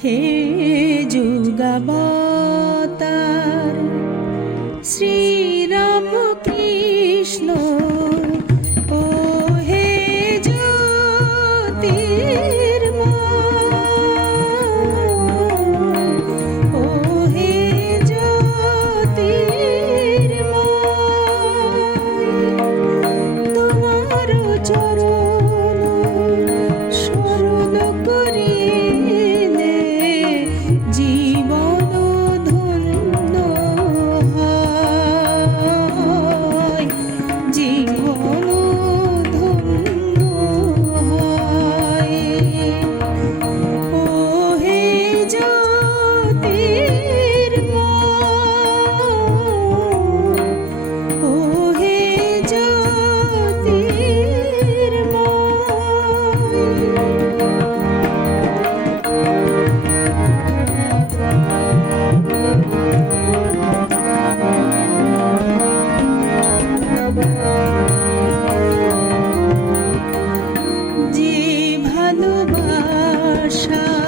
hey যুগাবতার Shriram Krishna 车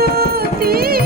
Senhor, te